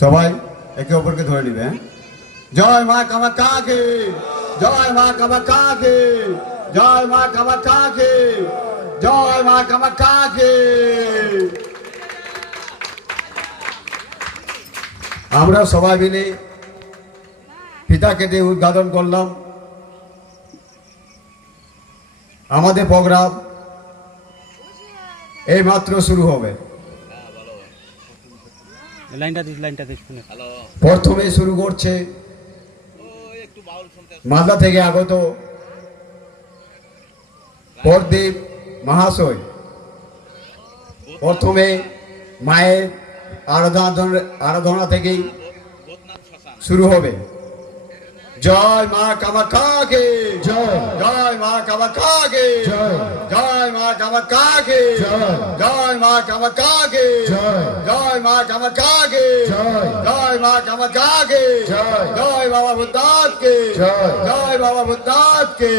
সবাই একে অপরকে ধরে নিবে। হ্যাঁ, জয় মা কামাখ্যা কি, জয় মা কামাখ্যা কি, জয় মা কামাখ্যা কি, জয় মা কামাখ্যা কি। আমরা সবাই মিলে ফিতা কেটে উদ্বোধন করলাম। আমাদের প্রোগ্রাম এই মাত্র শুরু হবে। প্রথমে শুরু করছে মালদা থেকে আগত প্রদীপ মহাশয়। প্রথমে মায়ের আরাধনা থেকেই শুরু হবে। জয় মা কামাখ্যা কি, জয় মা কামাখ্যা কি, জয় মা কামাখ্যা কি, জয় মা কামাখ্যা কি, জয় মা কামাখ্যা কি, জয় মা কামাখ্যা কি, জয় বাবা বুদ্ধনাথ কি, জয় বাবা বুদ্ধনাথ কি।